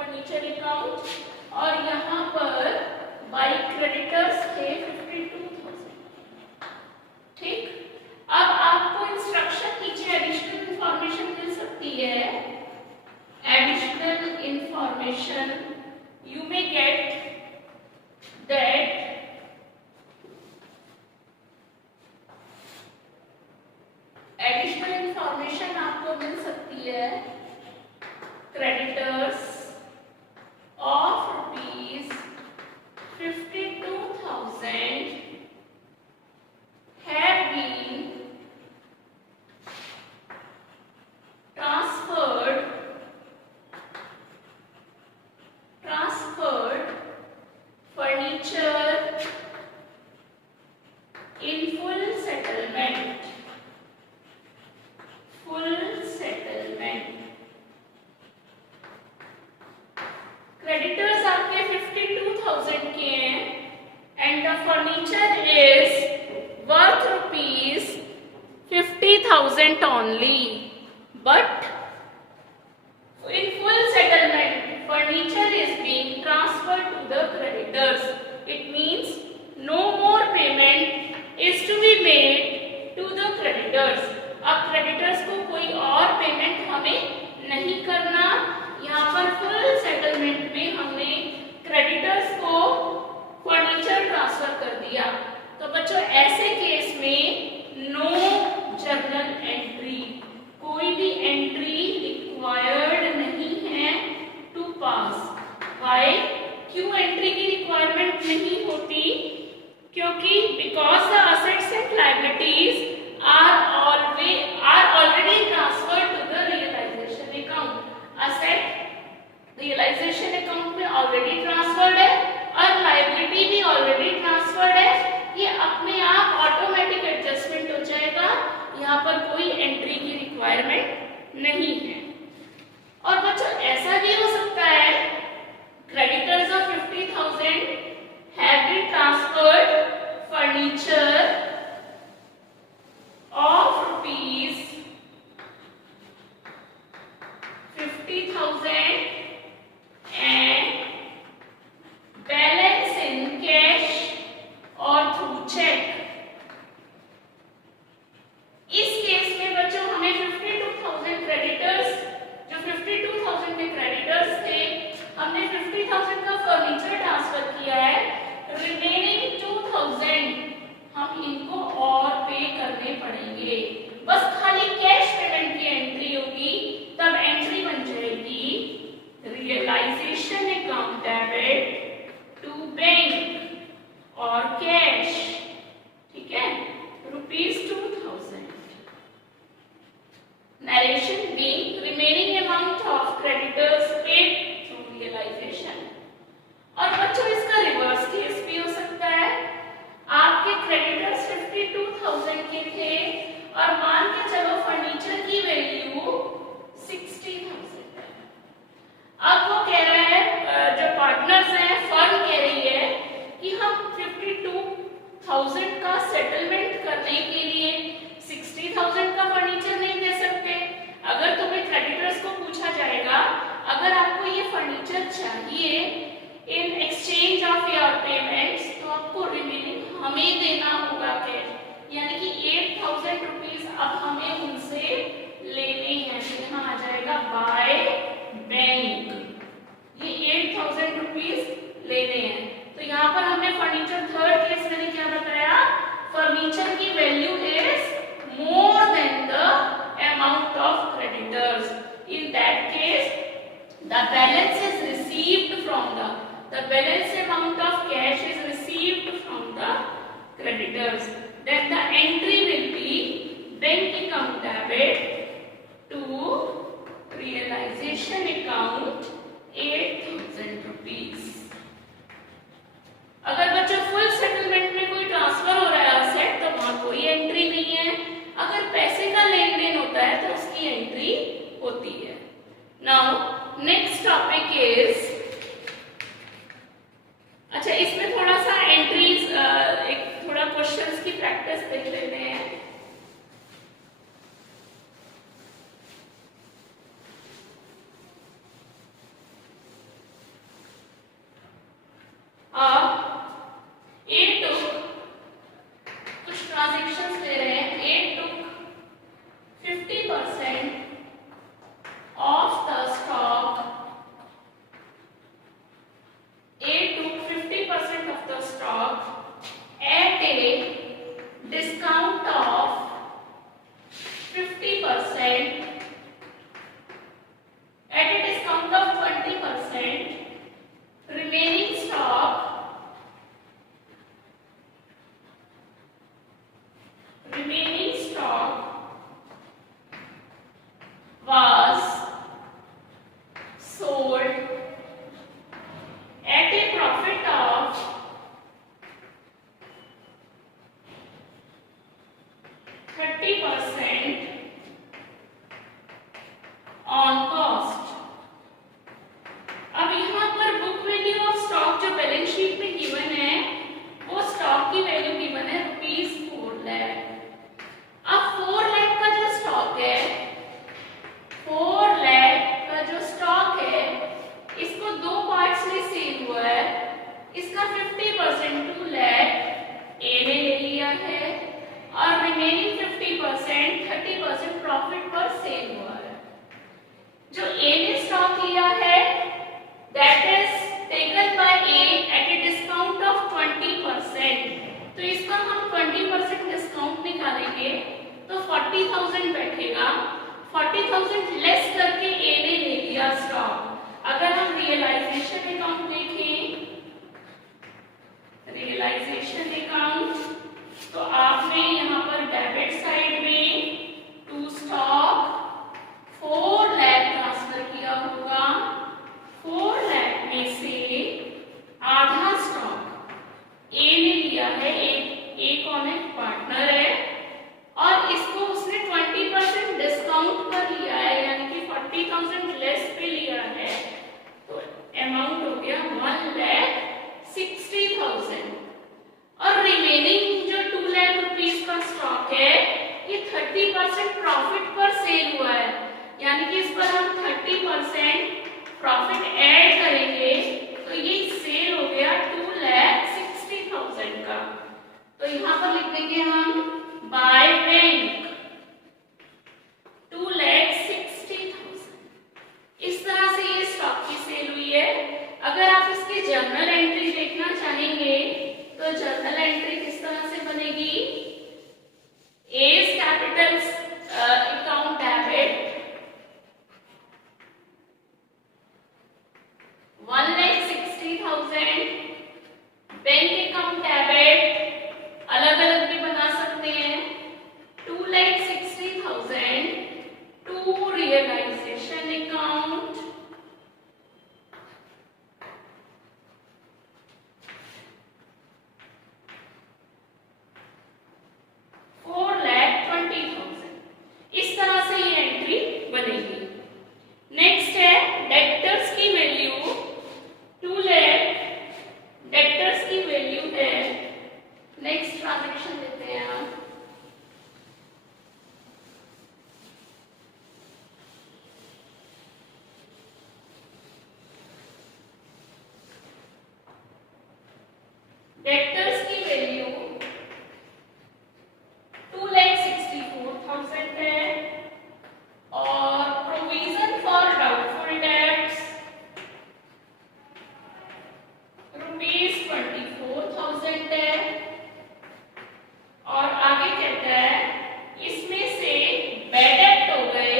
Furniture account और यहाँ पर बाई क्रेडिटर्स थे 52,000। ठीक, अब आपको इंस्ट्रक्शन नीचे एडिशनल इंफॉर्मेशन मिल सकती है। Additional information you may get that additional information आपको मिल सकती है creditors of rupees 52,000 have been transferred furniture in full settlement creditors आपके 52,000 के हैं and the furniture is worth rupees 50,000 only, but in full settlement furniture is being transferred to the creditors. It means no more payment is to be made to the creditors. अब creditors को कोई और payment हमें नहीं करना। यहाँ पर full settlement में हमने क्रेडिटर्स को फर्नीचर ट्रांसफर कर दिया। तो बच्चों ऐसे केस में नो जर्नल एंट्री, कोई भी एंट्री रिक्वायर्ड नहीं है टू पास। वाई? क्यों एंट्री की रिक्वायरमेंट नहीं होती? क्योंकि because the assets and liabilities are already transferred to the realization account. asset realization account में already transferred है और liability भी already transferred है। ये अपने आप ऑटोमेटिक एडजस्टमेंट हो जाएगा, यहाँ पर कोई एंट्री की रिक्वायरमेंट नहीं है। और बच्चों ऐसा भी हो सकता है creditors of 50,000 have been transferred furniture of rupees 50,000 and balance in cash or through check। इस केस में बच्चों हमें 52,000 क्रेडिटर्स, जो 52,000 के क्रेडिटर्स थे, हमने 50,000 का फर्नीचर ट्रांसफर किया है। रिमेनिंग 2,000 हम इनको और पे करने पड़ेंगे। बस खाली कैश पेमेंट की एंट्री होगी, तब एंट्री बन जाएगी realisation account debit to bank और कैश। ठीक है, ₹2,000। Narration being remaining amount of creditors paid through realisation. और बच्चों इसका रिवर्स केस भी हो सकता है। आपके क्रेडिटर्स 52,000 के थे और मान के चलो फर्नीचर की वैल्यू 60,000 है। अब वो कह रहा है, जो पार्टनर्स हैं, फर्म कह रही है कि हम 52,000 का सेटलमेंट करने के लिए 60,000 का फर्नीचर नहीं दे सकते। अगर तुम्हें क्रेडिटर्स को पूछा जाएगा अगर आपको ये फर्नीचर चाहिए in exchange of your payments, तो आपको रिमेनिंग हमें देना होगा कैश, यानी कि 8,000 रुपीज अब हमें उनसे लेने हैं। तो यहाँ आ जाएगा बाय बैंक, ये 8,000 रुपीज लेने हैं। तो यहाँ पर हमने फर्नीचर, थर्ड केस मैंने क्या बताया, फर्नीचर की value is more than the amount of creditors. In that case the balance is received from the balance amount of cash is received from the creditors. Then the entry will be bank account debit to realization account 8,000 rupees। अगर बच्चों full settlement में कोई transfer हो रहा है asset, तो वहां कोई एंट्री नहीं है। अगर पैसे का लेन देन होता है तो उसकी एंट्री होती है। नाउ नेक्स्ट टॉपिक इज, अच्छा इसमें थोड़ा सा एंट्रीज, एक थोड़ा क्वेश्चंस की प्रैक्टिस देख लेते हैं। 4 लाख का जो स्टॉक है इसको दो पार्ट्स में सेल हुआ है। इसका 50% 2 लाख ए ने ले लिया है और रिमेनिंग 50% 30% प्रॉफिट पर सेल हुआ है। जो ए ने स्टॉक लिया है that is taken by a at a discount of 20%। तो इसका हम 20% डिस्काउंट निकालेंगे तो 40,000 बैठेगा। 40,000 लेस करके ए ने ले लिया स्टॉक। अगर हम रियलाइजेशन अकाउंट देखें, रियलाइजेशन अकाउंट, तो आपने यहाँ पर डेबिट साइड में टू स्टॉक 4 लाख ट्रांसफर किया होगा। 4 लाख में से आधा स्टॉक ए ने लिया है। ए कौन है? पार्टनर है और इसको उसने 20% डिस्काउंट पर लिया है, यानी कि 40,000 लेस पे लिया है। तो अमाउंट हो गया 1,60,000 और रिमेनिंग जो 2 लाख रुपीस का स्टॉक है ये 30% प्रॉफिट पर सेल हुआ है, यानी कि इस पर हम 30% प्रॉफिट ऐड करेंगे तो ये सेल हो गया 2,60,000 का। तो यहाँ पर लिख देंगे हम बाय बैंक 2,60,000। इस तरह से ये स्टॉक की सेल हुई है। अगर आप इसकी जर्नल एंट्री देखना चाहेंगे तो जर्नल एंट्री किस तरह से बनेगी? As capital account debit 1,60,000, bank account debit अलग अलग भी बना सकते हैं 2,60,000 टू रियलाइजेशन अकाउंट 4,20,000। इस तरह से ये एंट्री बनेगी। नेक्स्ट है डेक्टर्स की वैल्यू 2 लाख। डेक्टर्स की वैल्यू है, नेक्स्ट ट्रांजैक्शन लेते हैं हम। डेक्टर्स की वैल्यू 2,64,000 है और प्रोविजन फॉर डाउटफुल डेट्स ₹24,000 है। और आगे कहता है इसमें से बैड डेट हो गए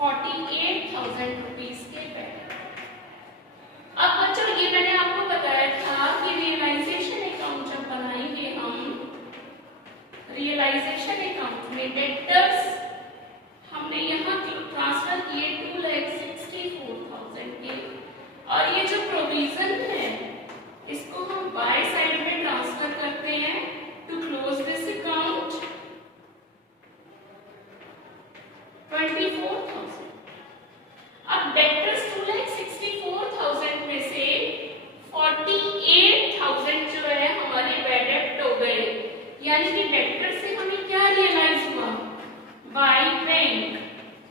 48,000 रुपीस के बैड। अब बच्चों ये मैंने आपको बताया था कि रियलाइजेशन अकाउंट जब बनाएंगे हम, रियलाइजेशन अकाउंट में डेक्टर्स हमने यहाँ ट्रांसफर किए 2,64,000 के, और ये जो प्रोविजन है इसको हम बाय साइड में ट्रांसफर करते हैं टू क्लोज दिस अकाउंट 24,000। अब डेक्टर्स 2,64,000 में से 48,000 जो है हमारे बैड डेट हो गए, यानी कि डेक्टर से हमें क्या रियलाइज हुआ? By bank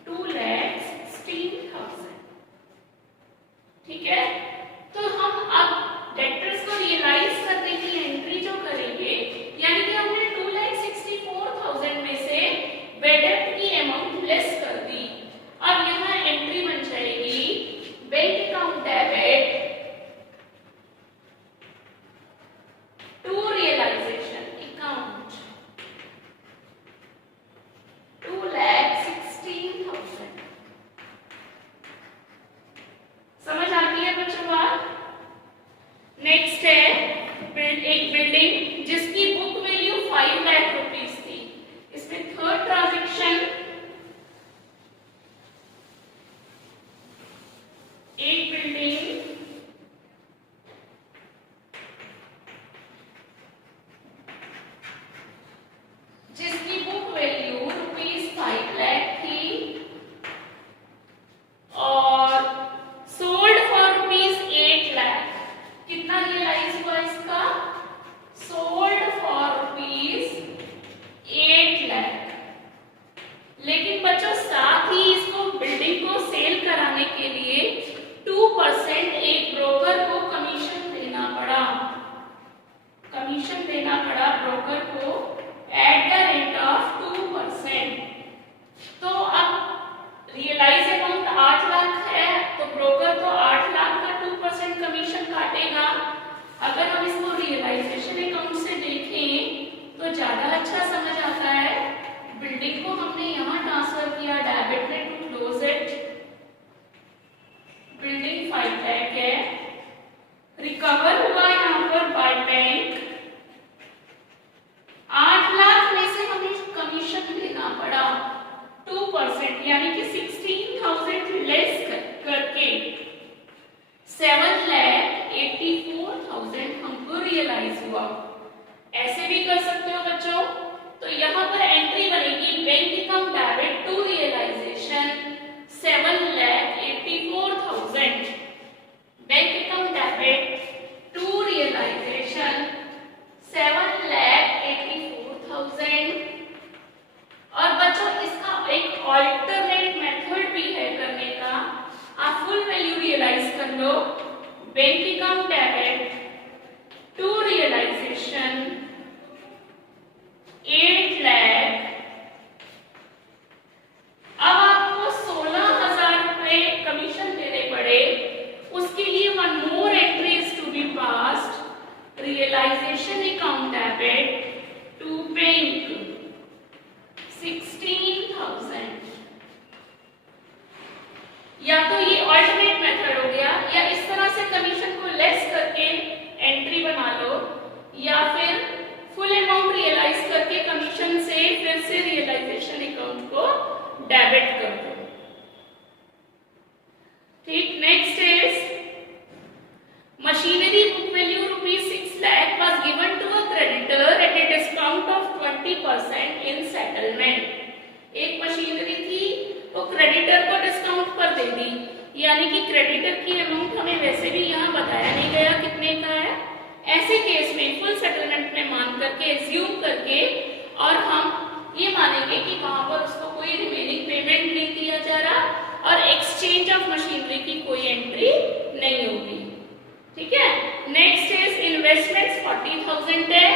2,16,000। ठीक है, तो हम अब डेक्टर्स को रियलाइज करने की एंट्री जो करेंगे, यानी कि हमने 2,64,000 में से बैड डेट की अमाउंट लेस कर दी, यानी कि 16,000 लेस करके 7,84,000 हमको रियलाइज हुआ। ऐसे भी कर सकते हो बच्चों। तो यहाँ पर एंट्री बनेगी bank account debit to realisation 7,84,000, bank account debit to realisation 7,84,000। और बच्चों इसका एक ऑल्टरनेट मेथड भी है करने का। आप फुल वैल्यू रियलाइज कर लो, bank account debit to realisation 8 lakh. अब आपको 16,000 रुपए कमीशन देने पड़े, उसके लिए one more entry is to be passed, realisation account debit to bank 16,000। या तो ये ऑल्टरनेट मेथड हो गया, या इस तरह से कमीशन को लेस करके एंट्री बना लो, या फिर फुल अमाउंट रियलाइज करके कमीशन से फिर से रियलाइजेशन अकाउंट को डेबिट कर दो। ठीक। Next is machinery book value ₹6 lakh was given to a creditor at a discount of 20% in settlement। एक मशीनरी थी, वो क्रेडिटर को डिस्काउंट पर दे दी, यानी कि क्रेडिटर की अमाउंट हमें वैसे भी यहाँ बताया नहीं गया कितने का है। ऐसे केस में फुल सेटलमेंट में मान करके एज्यूम करके, और हम ये मानेंगे कि वहां पर उसको कोई रिमेनिंग पेमेंट नहीं दिया जा रहा, और एक्सचेंज ऑफ मशीनरी की कोई एंट्री नहीं होगी। ठीक है। नेक्स्ट इज इन्वेस्टमेंट्स 40,000 है,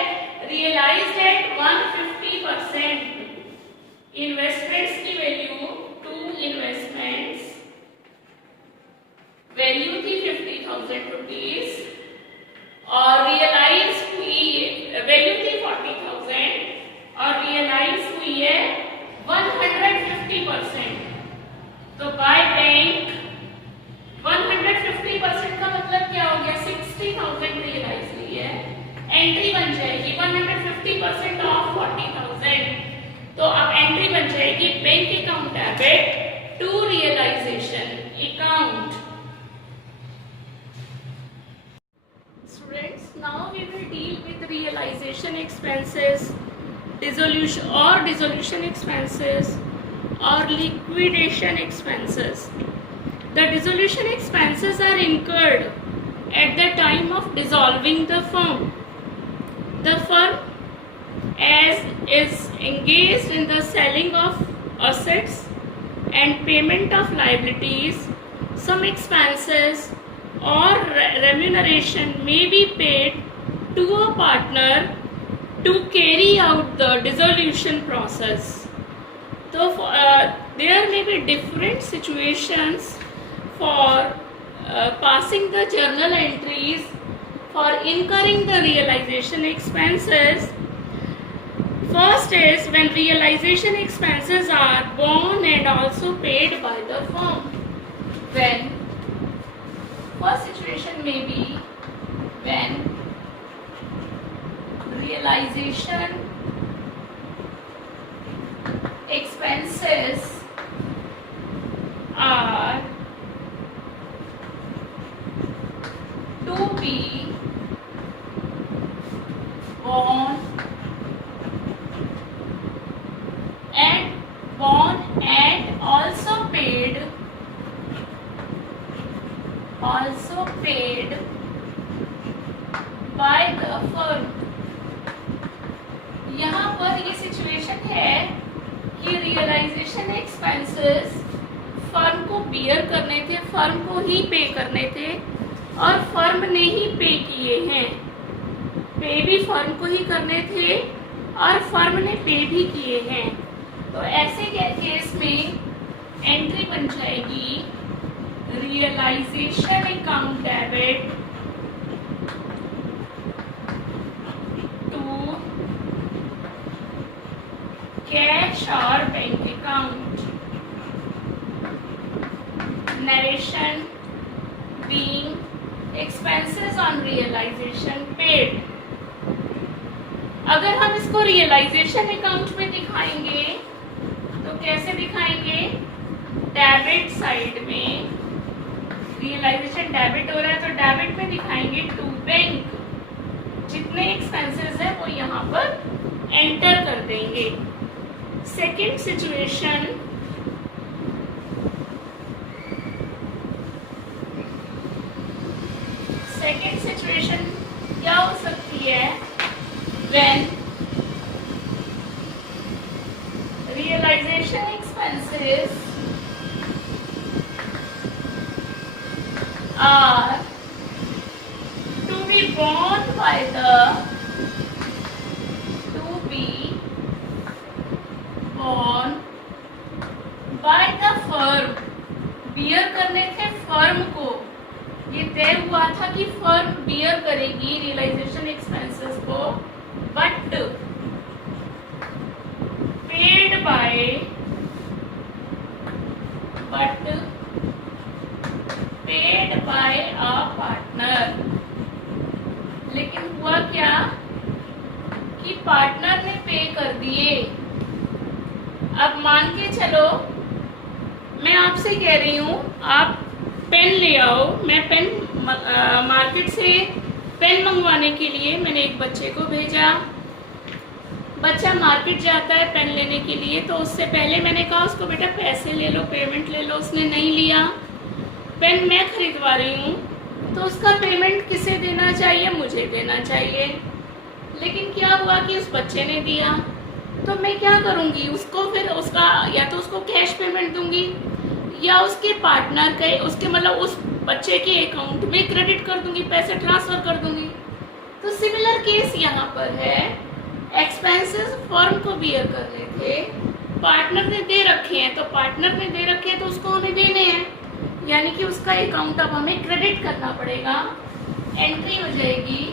रियलाइज्ड एट 150%। इन्वेस्टमेंट्स की वैल्यू टू इन्वेस्टमेंट्स वैल्यू थी 50,000 रुपीज, और रियलाइज हुई वैल्यू थी 40,000 और रियलाइज हुई है 150%। तो बाय बैंक 150% का मतलब क्या हो गया, 60,000 रियलाइज हुई है, एंट्री बन जाएगी 150% ऑफ 40,000। तो अब एंट्री बन जाएगी bank account debit to realisation account. Students, now we will deal with realization expenses, dissolution expenses or liquidation expenses. The dissolution expenses are incurred at the time of dissolving the firm. The firm as is engaged in the selling of assets and payment of liabilities. Some expenses or remuneration may be paid to a partner to carry out the dissolution process. So there may be different situations for passing the journal entries for incurring the realization expenses. First is when realization expenses are borne and also paid by the firm. When first situation may be when realization expenses are to be borne and also paid by the firm. यहाँ पर ये situation है कि realisation expenses firm को bear करने थे, firm को ही पे करने थे, और फर्म ने ही पे किए हैं। पे भी फर्म को ही करने थे और फर्म ने पे भी किए हैं। तो ऐसे केस में एंट्री बन जाएगी realisation account debit to cash और bank account. Narration being expenses on realisation paid. अगर हम इसको रियलाइजेशन अकाउंट में दिखाएंगे तो कैसे दिखाएंगे, डेबिट साइड में रियलाइजेशन डेबिट हो रहा है तो डेबिट में दिखाएंगे टू बैंक, जितने एक्सपेंसेस है वो यहाँ पर एंटर कर देंगे। सेकेंड सिचुएशन, क्या हो सकती है, when realization expenses are to be borne by the firm, bear करने थे फर्म को, ये तय हुआ था कि फर्म बियर करेगी रियलाइजेशन एक्सपेंसेस को, but paid by a partner. लेकिन हुआ क्या कि पार्टनर ने पे कर दिए। अब मान के चलो मैं आपसे कह रही हूँ आप पेन ले आओ, मैं पेन मार्केट से पेन मंगवाने के लिए मैंने एक बच्चे को भेजा। बच्चा मार्केट जाता है पेन लेने के लिए, तो उससे पहले मैंने कहा उसको बेटा पैसे ले लो, पेमेंट ले लो, उसने नहीं लिया। पेन मैं खरीदवा रही हूँ तो उसका पेमेंट किसे देना चाहिए, मुझे देना चाहिए। लेकिन क्या हुआ कि उस बच्चे ने दिया, तो मैं क्या करूँगी, उसको फिर उसका या तो उसको कैश पेमेंट दूंगी या उसके पार्टनर के उसके मतलब उस बच्चे के अकाउंट में क्रेडिट कर दूंगी, पैसे ट्रांसफर कर दूंगी। तो सिमिलर केस यहाँ पर है, एक्सपेंसेस फर्म को बियर करने थे, पार्टनर ने दे रखे हैं, तो पार्टनर ने दे रखे हैं तो उसको हमें देने हैं, यानी कि उसका अकाउंट अब हमें क्रेडिट करना पड़ेगा। एंट्री हो जाएगी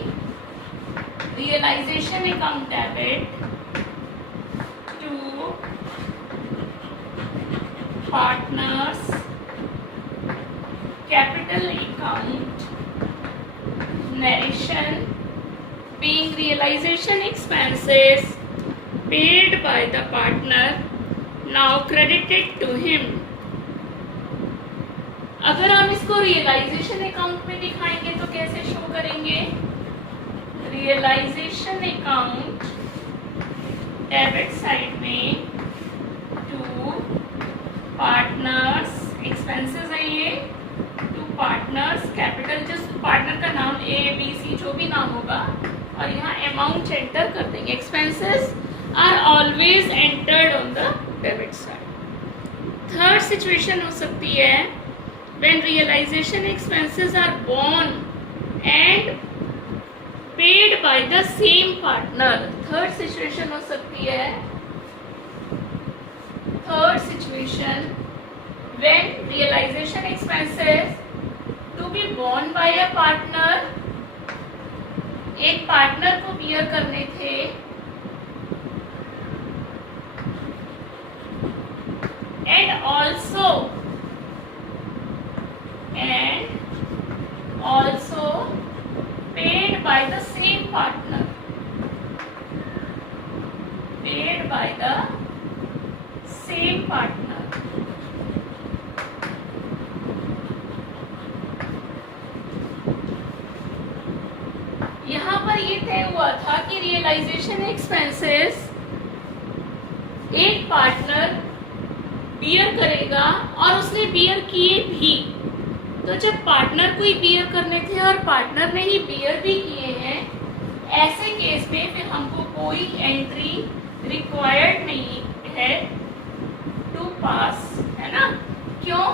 realisation account debit to partners capital account, narration being realization expenses paid by the partner now credited to him। अगर हम इसको रियलाइजेशन अकाउंट में दिखाएंगे तो कैसे शो करेंगे, रियलाइजेशन अकाउंट डेबिट साइड में टू पार्टनर्स, एक्सपेंसेस है ये, टू पार्टनर्स कैपिटल, जिस पार्टनर का नाम ए बी सी जो भी नाम होगा, और यहाँ अमाउंट एंटर कर देंगे। Expenses are always entered on the debit side. Third situation हो सकती है when realization expenses are borne and paid by the same partner. Third situation हो सकती है, third situation when realization expenses to be borne by a partner, एक partner को bear करने थे, and also paid by the same partner, paid by the same partner. यहाँ पर ये तय हुआ था कि रियलाइजेशन एक्सपेंसेस एक पार्टनर बियर करेगा और उसने बियर किए भी। तो जब पार्टनर को ही बियर करने थे और पार्टनर ने ही बियर भी किए हैं, ऐसे केस में फिर हमको कोई एंट्री रिक्वायर्ड नहीं है टू पास, है ना। क्यों?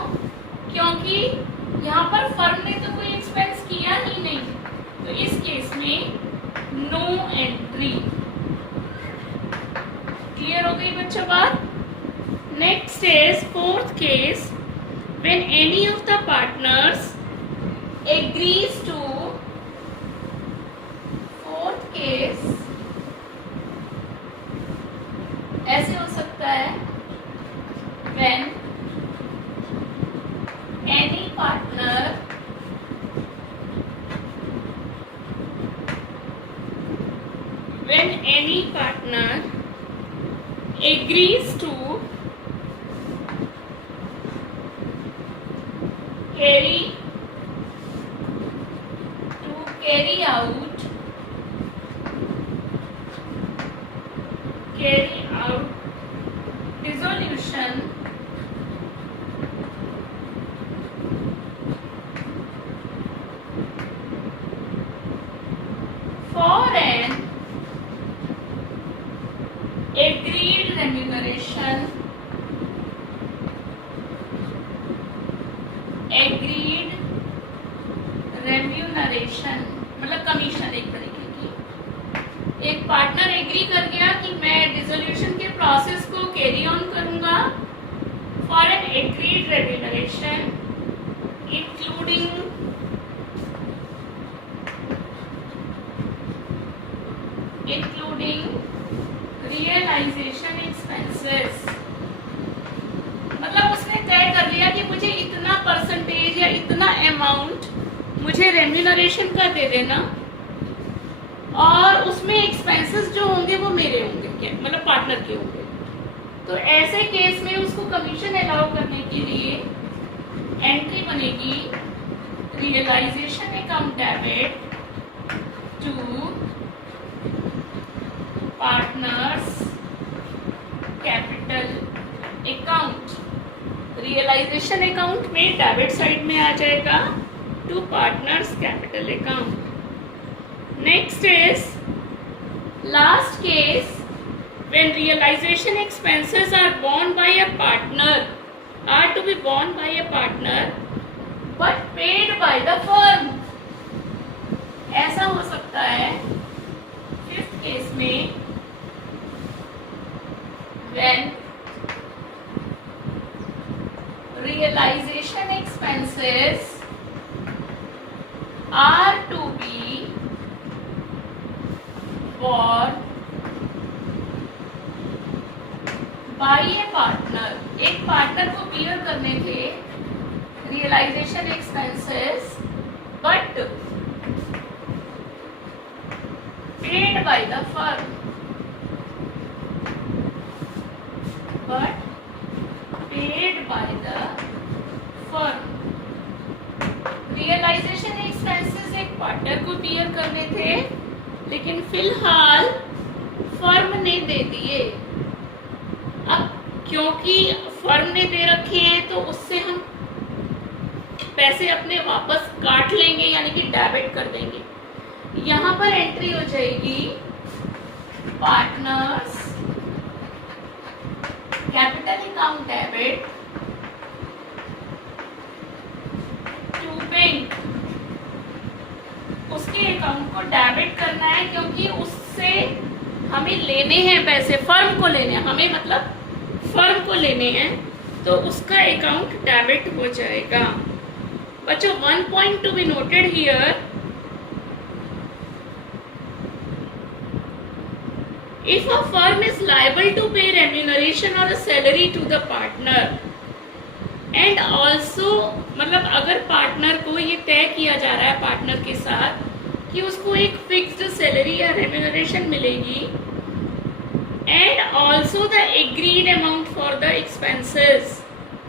क्योंकि यहाँ पर फर्म ने तो कोई एक्सपेंस किया ही नहीं, तो इस केस में नो एंट्री। क्लियर हो गई बच्चों बात। Next is fourth case, when any of the partners agrees to, fourth case ऐसे हो सकता है, when any partner when any partner agrees to carry out dissolution for an agreed remuneration मतलब commission एक तरीके की। एक पार्टनर एग्री कर गया कि मैं डिसोल्यूशन के प्रोसेस को कैरी ऑन करूंगा for an agreed remuneration including realization expenses. मतलब उसने तय कर लिया कि मुझे इतना परसेंटेज या इतना अमाउंट मुझे रेम्यूनरेशन का दे देना और उसमें एक्सपेंसेस जो होंगे वो मेरे होंगे, क्या मतलब पार्टनर के होंगे। तो ऐसे केस में उसको कमीशन अलाउ करने के लिए एंट्री बनेगी realization account debit to partners capital account. Realization account में डेबिट साइड में आ जाएगा to partners capital account. Next is last case when realization expenses are borne by a partner are to be borne by a partner but paid by the firm। ऐसा हो सकता है fifth case में when realization expenses are to be borne by a partner। एक partner को bear करने थे realization expenses but paid by the firm, realization expenses एक पार्टनर को बियर करने थे लेकिन फिलहाल फर्म ने दे दिए। अब क्योंकि फर्म ने दे रखे हैं तो उससे हम पैसे अपने वापस काट लेंगे यानी कि डेबिट कर देंगे। यहां पर एंट्री हो जाएगी partners capital account debit to bank. उसके अकाउंट को डेबिट करना है क्योंकि उससे हमें लेने हैं पैसे, फर्म को लेने हैं हमें, मतलब फर्म को लेने हैं, तो उसका अकाउंट डेबिट हो जाएगा। बच्चों one point to be noted here, if a firm is liable to pay remuneration or a salary to the partner and also मतलब अगर पार्टनर को ये तय किया जा रहा है पार्टनर के साथ कि उसको एक फिक्स्ड सैलरी या रेम्यूनरेशन मिलेगी and also the agreed amount for the expenses,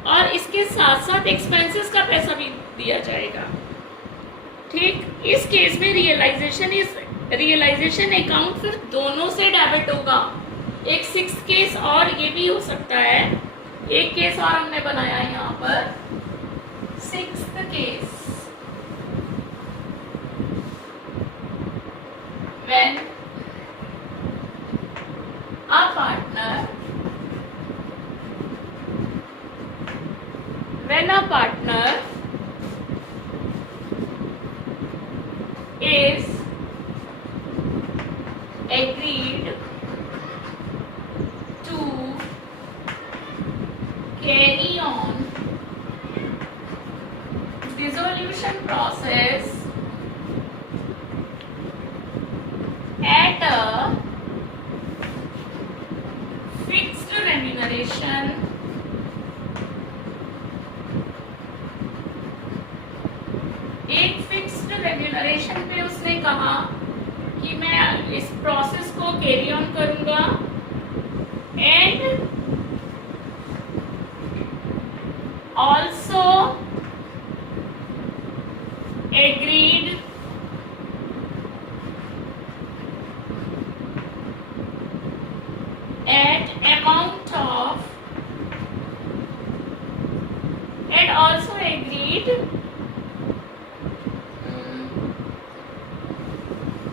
और इसके साथ साथ एक्सपेंसेस का पैसा भी दिया जाएगा। ठीक, इस केस में रियलाइजेशन अकाउंट फिर दोनों से डेबिट होगा। एक सिक्स केस और ये भी हो सकता है, एक केस और हमने बनाया है यहाँ पर, sixth case when a partner is agreed to carry on dissolution process at a fixed remuneration एक फिक्स्ड रेम्यूनरेशन पे उसने कहा कि मैं इस प्रोसेस को कैरी ऑन करूंगा एंड ऑल्सो एग्रीड,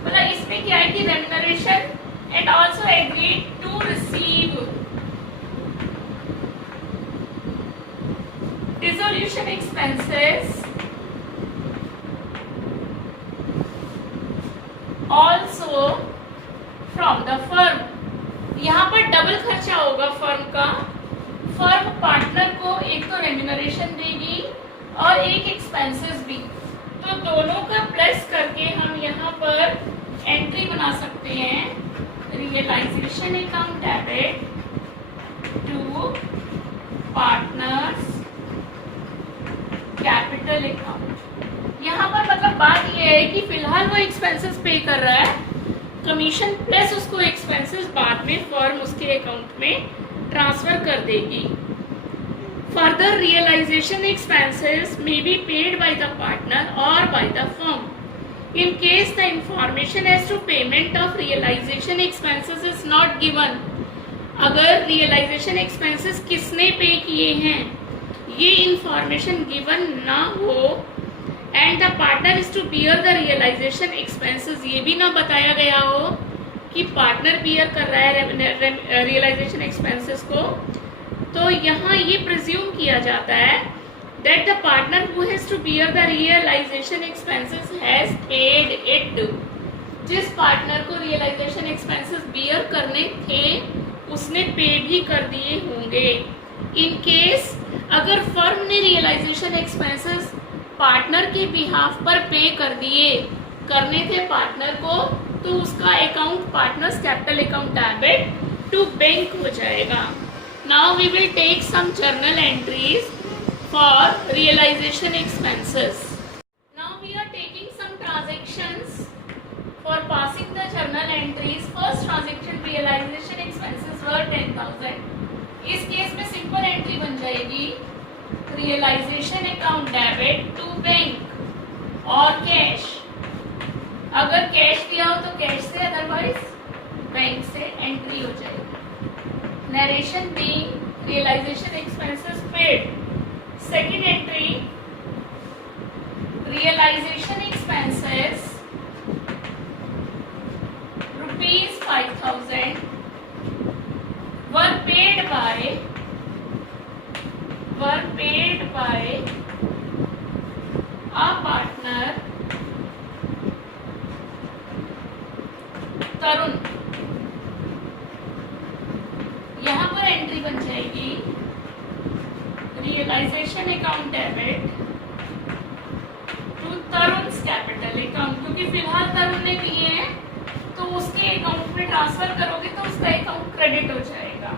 मतलब इसमें क्या है कि remuneration and also agreed to receive dissolution expenses also from the firm. यहाँ पर डबल खर्चा होगा फर्म का। फर्म पार्टनर को एक तो रेम्यूनरेशन देगी और एक एक्सपेंसेस भी, तो दोनों का प्लस करके हम यहाँ पर एंट्री बना सकते हैं realization account debit to partners capital account. यहाँ पर मतलब बात यह है कि फिलहाल वो एक्सपेंसेस पे कर रहा है, कमीशन प्लस उसको एक्सपेंसेस बाद में फर्म उसके अकाउंट में ट्रांसफर कर देगी। Further realisation expenses may be paid by the partner और by the firm in case the information as to payment of realisation expenses is not given. अगर realisation expenses किसने pay किए हैं ये इंफॉर्मेशन गिवन ना हो and the partner is to bear the realisation expenses, ये भी ना बताया गया हो कि पार्टनर बियर कर रहा है रियलाइजेशन एक्सपेंसेस को, तो यहाँ ये प्रिज्यूम किया जाता है that the partner who has to bear the realisation expenses has paid it. जिस पार्टनर को रियलाइजेशन एक्सपेंसेस बियर करने थे उसने पे भी कर दिए होंगे। इन केस अगर फर्म ने रियलाइजेशन एक्सपेंसेस पार्टनर के बिहाफ पर पे कर दिए करने थे पार्टनर को, तो उसका account partners capital account debit to bank हो जाएगा। Now we will take some journal entries for realisation expenses. Now we are taking some transactions for passing the journal entries. First transaction realisation expenses were 10,000। इस केस में simple entry बन जाएगी realisation account debit to bank और cash. अगर cash दिया हो तो कैश से, अदरवाइज बैंक से एंट्री हो जाएगी। Narration being realization expenses paid. Second entry realization expenses ₹5,000 were paid by a partner Tarun. यहाँ पर एंट्री बन जाएगी realisation account debit to Tarun capital account, क्योंकि फिलहाल तरुण ने लिए हैं तो उसके अकाउंट में ट्रांसफर करोगे तो उसका अकाउंट क्रेडिट हो जाएगा।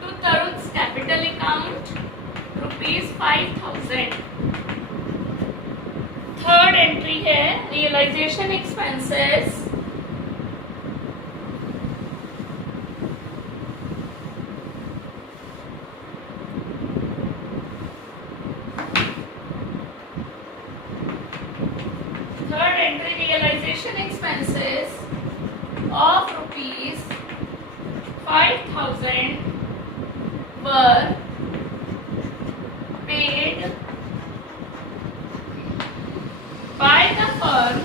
तो Tarun capital account ₹5,000। Third entry है realization expenses of ₹5,000 were paid by the firm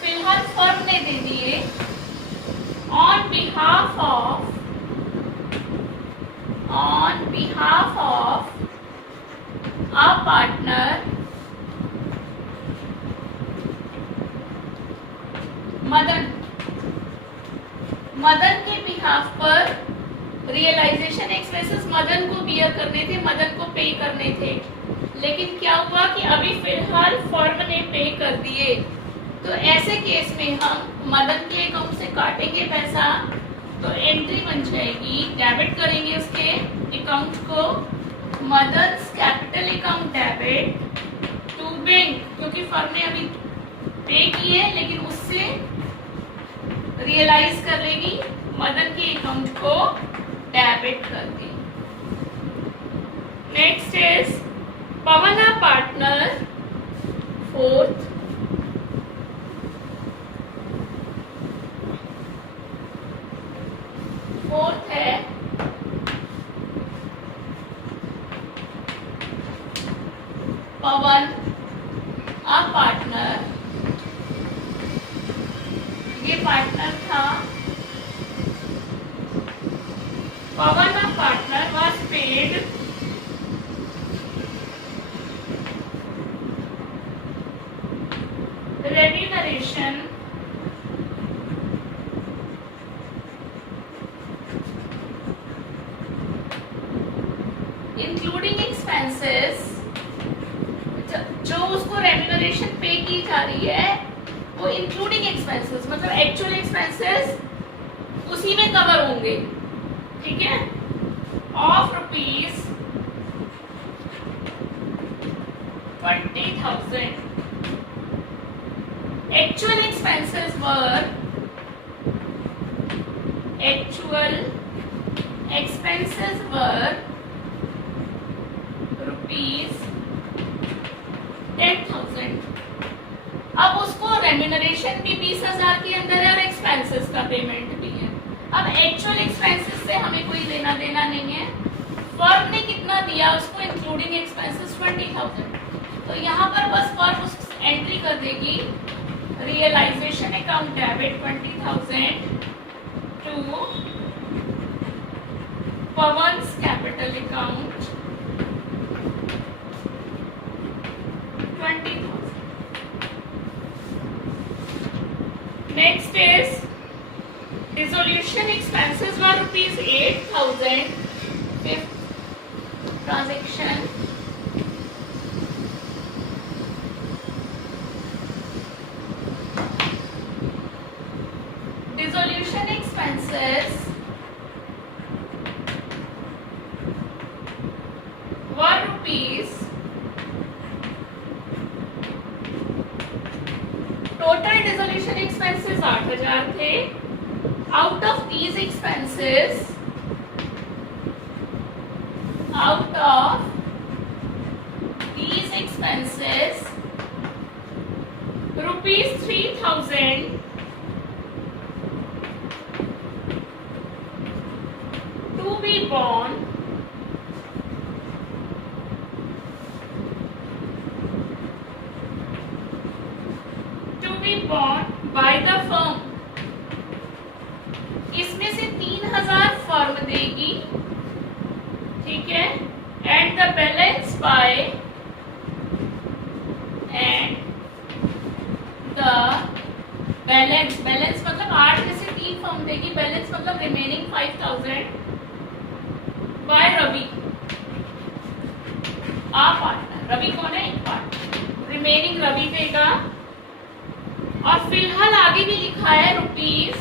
फिलहाल फर्म ने दे दिए on behalf of a partner Madan के बिहाफ पर रियलाइजेशन एक्सपेंसेस मदन को बियर करने थे, मदन को पे करने थे, लेकिन क्या हुआ कि अभी फिलहाल फर्म ने पे कर दिए। तो ऐसे केस में हम मदन के अकाउंट से काटेंगे पैसा, तो एंट्री बन जाएगी, डेबिट करेंगे उसके अकाउंट को Madan capital account debit to bank, क्योंकि फर्म ने अभी पे की है लेकिन उससे रियलाइज कर लेगी, मदन के अकाउंट को डेबिट कर दी। Next is Pawan a partner. Fourth है Pawan, a partner, was paid remuneration including expenses, जो उसको रेम्यूनरेशन पे की जा रही है वो इंक्लूडिंग एक्सपेंसेस, मतलब एक्चुअल एक्सपेंसेस उसी में कवर होंगे, ठीक है, of rupees 20,000. Actual expenses were rupees 10,000. अब उसको रेम्यूनरेशन भी 20,000 के अंदर है और एक्सपेंसेस का पेमेंट भी है. अब एक्चुअल एक्सपेंसेस से हमें कोई लेना देना नहीं है. फर्म ने कितना दिया उसको इंक्लूडिंग एक्सपेंसेस 20,000. तो यहाँ पर बस फर्म उस एंट्री कर देगी realisation account debit 20,000 to Pawan's capital account 20,000. Next is dissolution expenses were rupees 8,000. Fifth transaction. Dissolution expenses were rupees. Total dissolution expenses 8,000 थे. Out of these expenses rupees 3,000 to be borne by the firm. इसमें से 3,000 firm देगी, ठीक है, and the balance balance मतलब 8 में से 3 firm देगी, बैलेंस मतलब रिमेनिंग 5,000 बाय रवि, आ पार्टनर. रवि कौन है? एक पार्टनर. रिमेनिंग रवि देगा. और फिलहाल आगे भी लिखा है rupees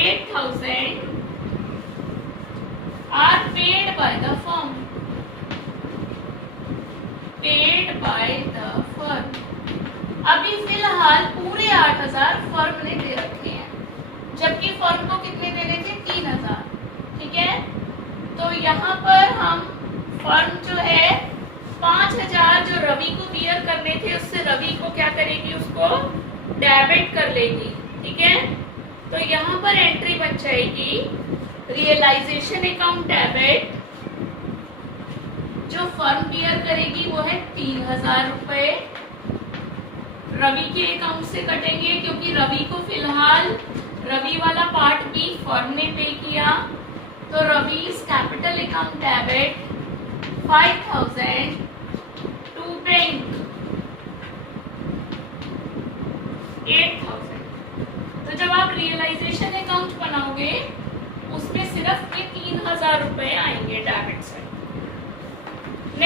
8,000 are paid by the firm. अभी फिलहाल पूरे 8,000 फर्म ने दे रखे हैं, जबकि फर्म को कितने देने थे? 3,000. ठीक है, तो यहाँ पर हम फर्म जो है 5,000 जो रवि को बियर करने थे उससे रवि को क्या करेगी? उसको डेबिट कर लेगी. ठीक है, तो यहाँ पर एंट्री बन जाएगी रियलाइजेशन अकाउंट डेबिट. जो फर्म बियर करेगी वो है 3,000 रुपए. रवि के अकाउंट से कटेंगे क्योंकि रवि को फिलहाल रवि वाला पार्ट भी फर्म ने पे किया. तो Ravi capital account debit 5,000 to bank 8,000. तो जब आप रियलाइजेशन अकाउंट बनाओगे उसमें सिर्फ ये 3,000 रुपए आएंगे डेबिट से.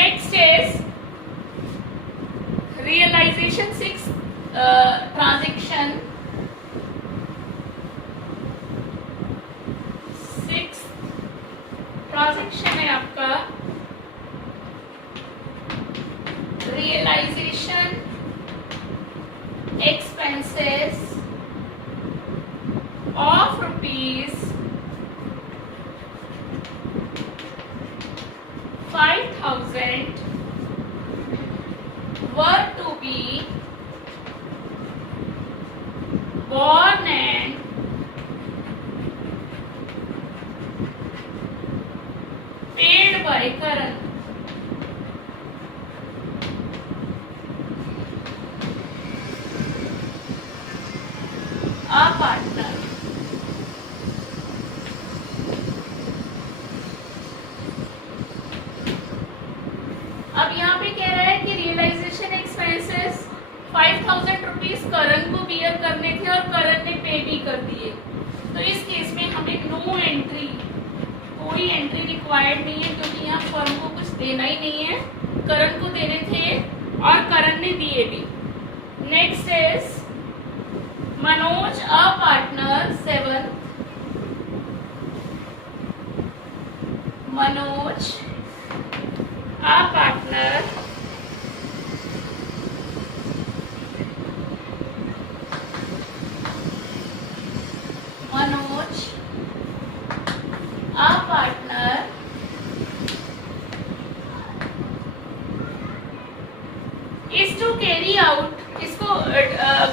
Next is realization 6 transaction. 6 transaction है आपका realization expenses of rupees 5,000 were to be borne and paid by Karan. A partner. 5,000 rupees करण को बियर करने थे और करण ने पे भी कर दिए, तो इस केस में हमें नो एंट्री, कोई एंट्री रिक्वायर्ड नहीं है, क्योंकि यहाँ फर्म को कुछ देना ही नहीं है, करण को देने थे और करण ने दिए भी। Next is Manoj a partner 7, Manoj a partner Manoj a partner is to carry out, इसको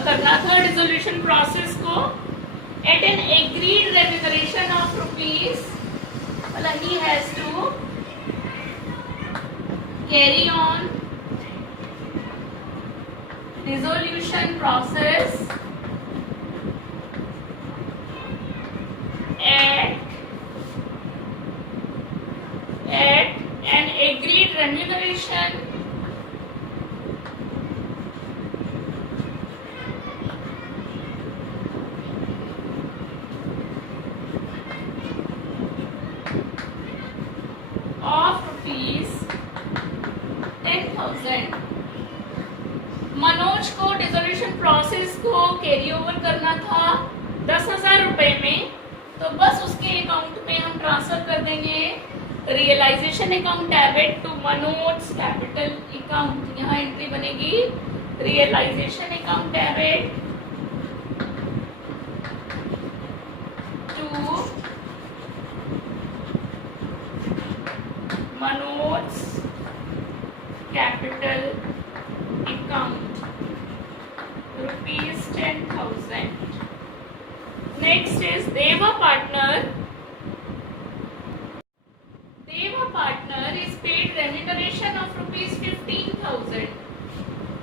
करना था डिसोल्यूशन प्रोसेस को at an agreed remuneration of rupees, मतलब he has to carry on dissolution process at an agreed remuneration of rupees 10,000। Manoj को dissolution process को carry over करना था 10,000 रुपए में, तो बस उसके अकाउंट में हम ट्रांसफर कर देंगे realization account debit to Manoj capital account. यहाँ एंट्री बनेगी realization account debit to Manoj capital account rupees 10,000। Next is Deva partner. Deva partner is paid remuneration of rupees 15,000.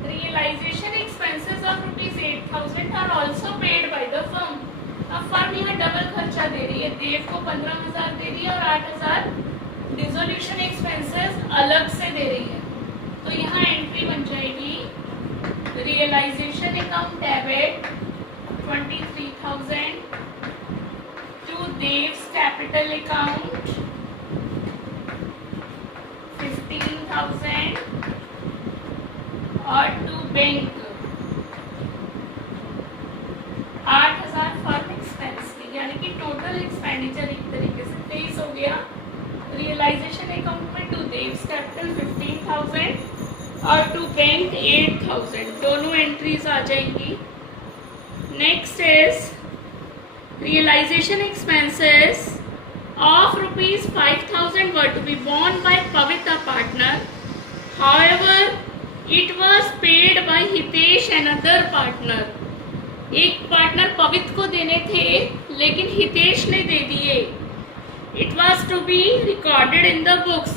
Realization expenses of rupees 8,000 are also paid by the firm. अब firm यहाँ double खर्चा दे रही है, देव को 15,000 दे रही है और 8,000 डिसोल्यूशन एक्सपेंसेस अलग से दे रही है, तो यहाँ एंट्री बन जाएगी realisation account debit 23,000 to Deva's capital account 15,000 और टू बैंक 8,000 फर्म एक्सपेंस की, यानी कि टोटल एक्सपेंडिचर एक तरीके से 23 हो गया। रियलाइजेशन अकाउंट में टू देव्स कैपिटल 15,000 और टू बैंक 8,000, दोनों एंट्रीज आ जाएंगी। Next is realization expenses of rupees 5,000 were to be borne by Pavitra partner. However, it was paid by Hitesh another partner. एक पार्टनर पवित्र को देने थे लेकिन हितेश ने दे दिए। It was to be recorded in the books.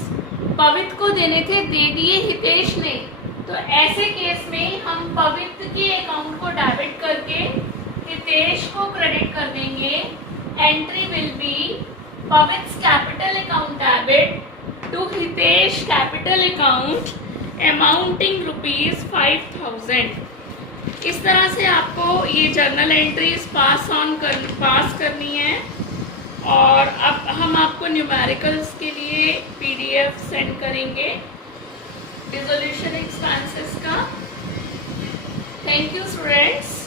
पवित्र को देने थे, दे दिए हितेश ने, तो ऐसे केस में हम पवित्र के अकाउंट को डेबिट करके हितेश को क्रेडिट कर देंगे। Entry will be Pavit's capital account debit to Hitesh capital account amounting rupees 5,000। इस तरह से आपको ये जर्नल एंट्रीज पास करनी है। और अब हम आपको न्यूमेरिकल्स के लिए पीडीएफ सेंड करेंगे डिसोल्यूशन एक्सपेंसेस का। Thank you students.